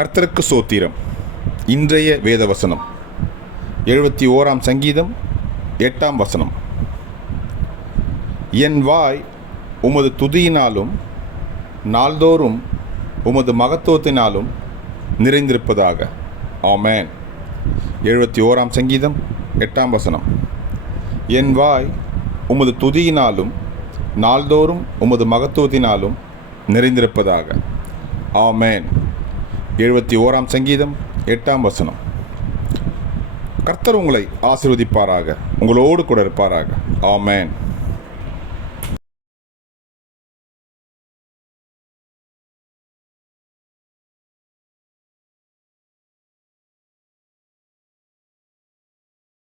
கர்த்தருக்கு சோத்திரம். இன்றைய வேத வசனம் 71 சங்கீதம் 8 என் வாய் உமது துதியினாலும் நாள்தோறும் உமது மகத்துவத்தினாலும் நிறைந்திருப்பதாக. ஆமென். 71 சங்கீதம் 8 என் வாய் உமது துதியினாலும் நாள்தோறும் உமது மகத்துவத்தினாலும் நிறைந்திருப்பதாக. ஆமென். 71 சங்கீதம் 8 கர்த்தர் உங்களை ஆசீர்வதிப்பாராக, உங்களோடு கூட இருப்பாராக. ஆமென்.